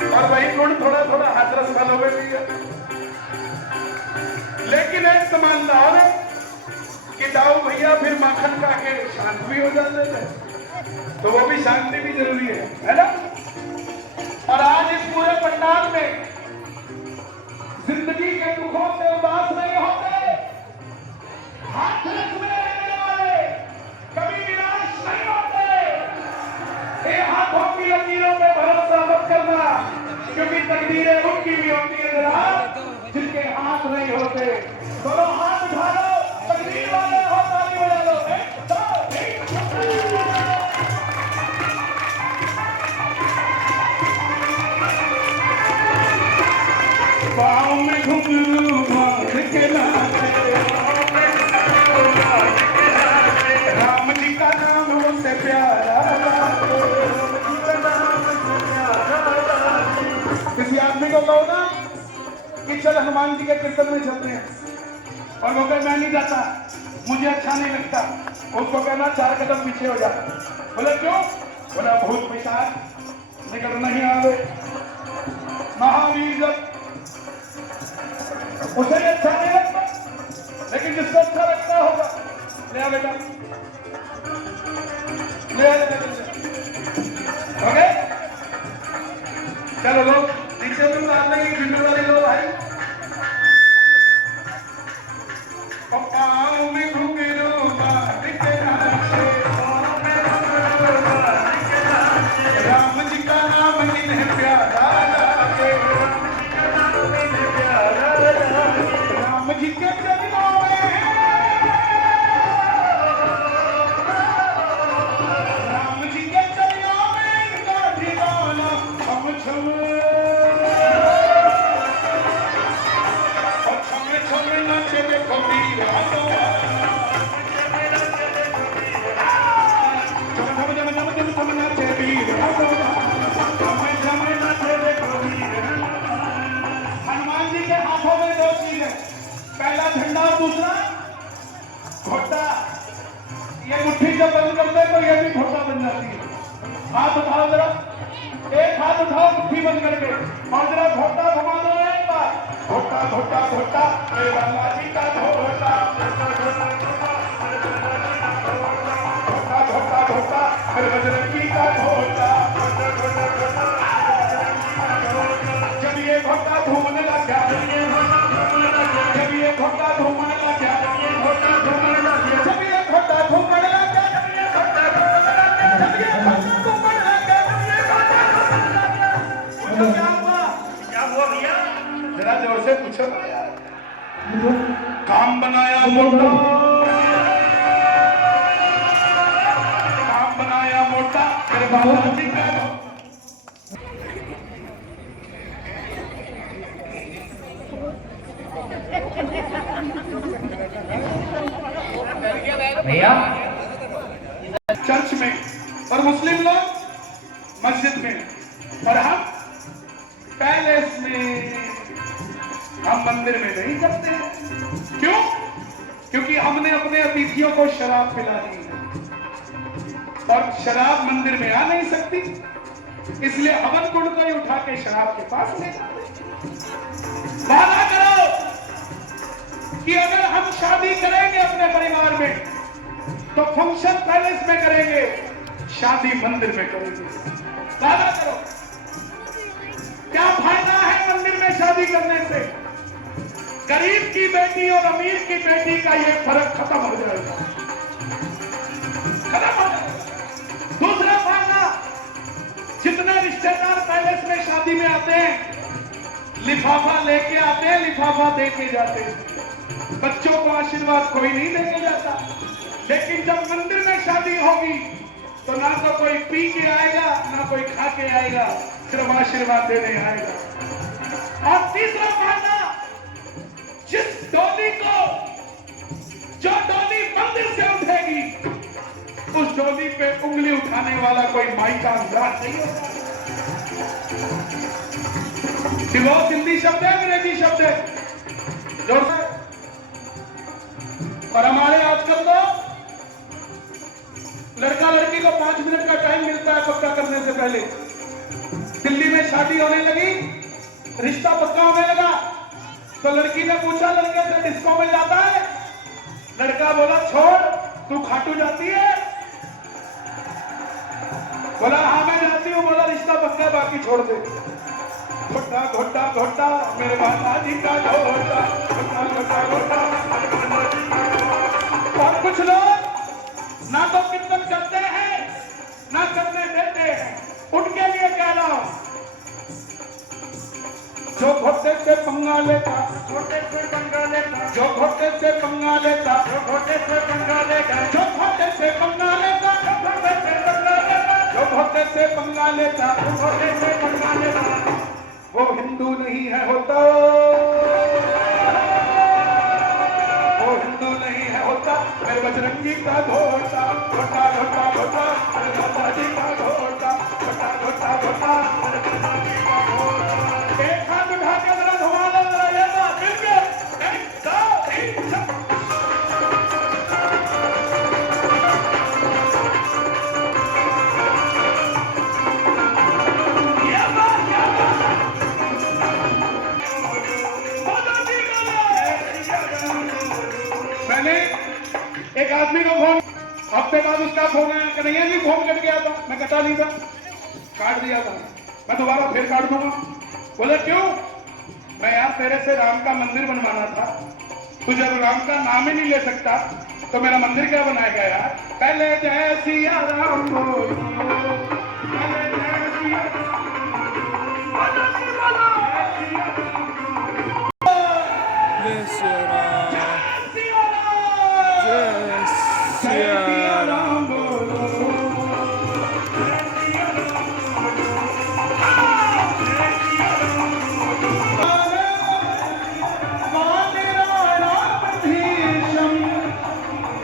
और वही गुण थोड़ा थोड़ा हाथरस फलों में भी है। लेकिन एक समान लाओ ना कि दाऊ भैया फिर माखन खा के शांत भी हो जाते थे, तो वो भी शांति भी जरूरी है ना। और आज इस पूरे पंडाल में जिंदगी के दुखों से उदास नहीं होते, हाथरस में रहने वाले कभी निराश नहीं होते। ये हाथों की लकीरों पे भरोसा मत करना, क्योंकि तकदीरें उनकी भी होती है जरा जिनके हाथ नहीं होते। दोनों हाथ उठा लो, तकदीर वाले हो, ताली बजा लो। पाँव में घुंघरू बांध के नाचे, राम जी का नाम उनसे प्यारा। किसी आदमी को कहो ना कि चल हनुमान जी के कीर्तन में चलते हैं, और वो कहे मैं नहीं जाता, मुझे अच्छा नहीं लगता, उसको कहना 4 कदम पीछे हो जा। बोले क्यों? बोला भूत पिशाच निकल नहीं आवे। महावीर जब उसे अच्छा नहीं लगता, लेकिन जिसको अच्छा लगता होगा ले आ बेटा, ले आ ओके। चलो लोग नीचे में डाल देंगे, झुंड वाले लोग भाई। पाँव में घुंघरू बांध के नाचे, राम जी का नाम इन्हें प्यारा लागे, राम जी के चरणों में, राम जी के चरणों में इनका दीवाना हम छम नाचे। देखो वीर हाथों नाचे, वीर हाथों नाचे। देखो वीर हनुमान जी के हाथों में 2 चीज है, पहला झंडा और दूसरा घोटा। ये मुट्ठी जब बंद करते तो ये भी घोटा बन जाती है। हाथ उठाओ जरा, एक हाथ उठाओ मुट्ठी बंद करके, और जरा घोटा घुमा दो एक बार। घोटा घोटा घोटा मेरे बाला जी का घोटा, घोटा घोटा घोटा मेरे बजरंगी का घोटा। जब ये घोटा घूमने लग गया, जब ये घोटा घूमने लग गया, जब ये घोटा घूमने लग गया, जब ये घोटा घूमने लग गया, जब ये घोटा घूमने लग गया, पूछो क्या हुआ? क्या हुआ भैया? जरा जोर से पूछो ना यार। काम बनाया मोटा, काम बनाया मोटा मेरे बाला जी का। भैया चर्च में और मुस्लिम लोग मस्जिद में, और हम पैलेस में, हम मंदिर में नहीं करते। क्यों? क्योंकि हमने अपने अतिथियों को शराब पिला दी है, और शराब मंदिर में आ नहीं सकती, इसलिए हवन कुंड को ही उठा के शराब के पास ले जाते। वादा करो कि अगर हम शादी करेंगे अपने परिवार में तो फंक्शन पैलेस में करेंगे, शादी मंदिर में करेंगे। वादा करो। क्या फायदा है मंदिर में शादी करने से? गरीब की बेटी और अमीर की बेटी का ये फर्क खत्म हो जाएगा, खत्म हो जाएगा। दूसरा फायदा, जितने रिश्तेदार पैलेस में शादी में आते हैं, लिफाफा लेके आते हैं, लिफाफा देके जाते हैं। बच्चों को आशीर्वाद कोई नहीं देके जाता, लेकिन जब मंदिर में शादी होगी तो ना तो कोई पी के आएगा, ना कोई खा के आएगा, सिर्फ आशीर्वाद देने आएगा। और तीसरा फायदा, जिस डोली को, जो डोली मंदिर से उठेगी, उस डोली पे उंगली उठाने वाला कोई माई का अंदाज नहीं होगा। डिवोर्स हिंदी शब्द है, अंग्रेजी शब्द है। जोर से। और हमारे आजकल तो लड़का लड़की को 5 मिनट का टाइम मिलता है पक्का करने से पहले। दिल्ली में शादी होने लगी, रिश्ता पक्का होने लगा, तो लड़की ने पूछा लड़के से डिस्को में जाता है? लड़का बोला छोड़, तू खाटू जाती है? बोला हाँ मैं जाती हूँ। बोला रिश्ता पक्का है, बाकी छोड़ दे। घोटा घोटा घोटा मेरे माता जी का घोटा, घोटा घोटा घोटा। और कुछ लोग ना तो कीर्तन करते हैं ना करने देते हैं। उनके लिए कह रहा हूं, जो घोटे से पंगा लेता, घोटे से पंगा लेता, जो घोटे से पंगा लेता, जो घोटे से पंगा लेता, जो घोटे से पंगा लेता, जो घोटे से पंगा लेता, जो घोटे से पंगा लेता, जो घोटे से पंगा लेता, वो हिंदू नहीं है होता, वो हिंदू नहीं है होता। मेरे बजरंगी का घोटा, घोटा घोटा घोटा, मेरे माता जी का घोटा, घोटा घोटा घोटा, मेरे माता जी का घोटा। एक हाथ उठा के जरा घुमा लो, जरा ये ना मिल के, एक दो तीन चार। मैंने एक आदमी को फोन, हफ्ते बाद उसका फोन आया, कन्हैया जी फोन कट गया था, मैं कटा नहीं था, काट दिया था, मैं दोबारा फिर काट दूंगा। बोले क्यों? मैं यार तेरे से राम का मंदिर बनवाना था, तू जब राम का नाम ही नहीं ले सकता तो मेरा मंदिर क्या बनाएगा यार? पहले जय सिया राम बोलो, पहले जय सिया राम बोलो, जय सिया राम, जय सिया राम बोलो।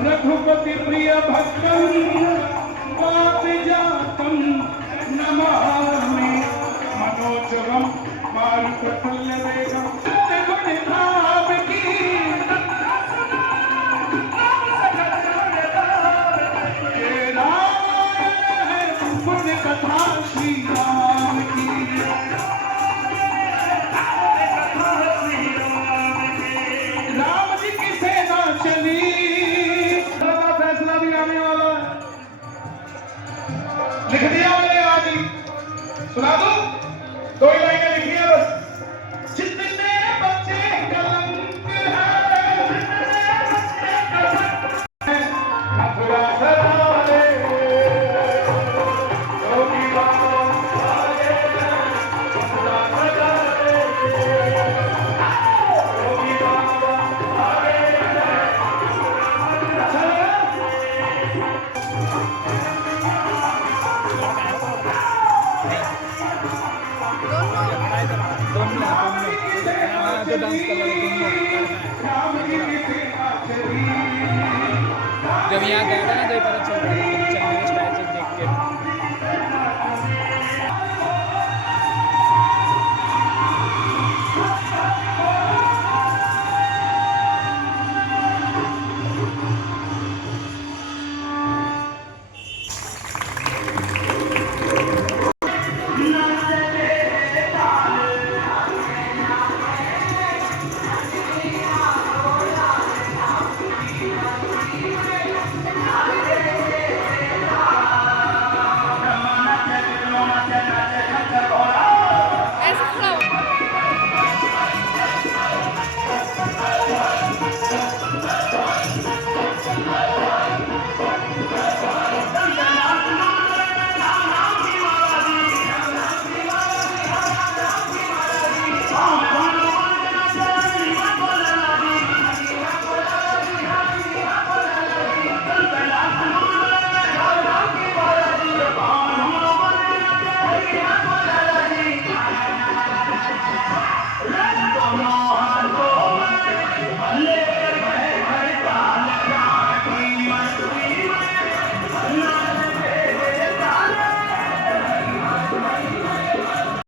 रघुपति प्रिय भक्तम पारिजातम नमामि, मनोजवम मारुततुल्य वेगम। गुण धाम की ये रामायण है, गुण कथा श्री राम की। राम जी की सेना चली, फैसला भी आने वाला है, लिख दिया मैंने आज ही, सुना दूं? 2 ही लाइनें लिखी है बस। जितने बच्चे कलंक है, मथुरा सरारे, योगी बाबा आए हैं, मथुरा सरारे, योगी बाबा आए हैं। चलो जो डांस कर रहे जब यहाँ गया था ना तो पता चल रहा है।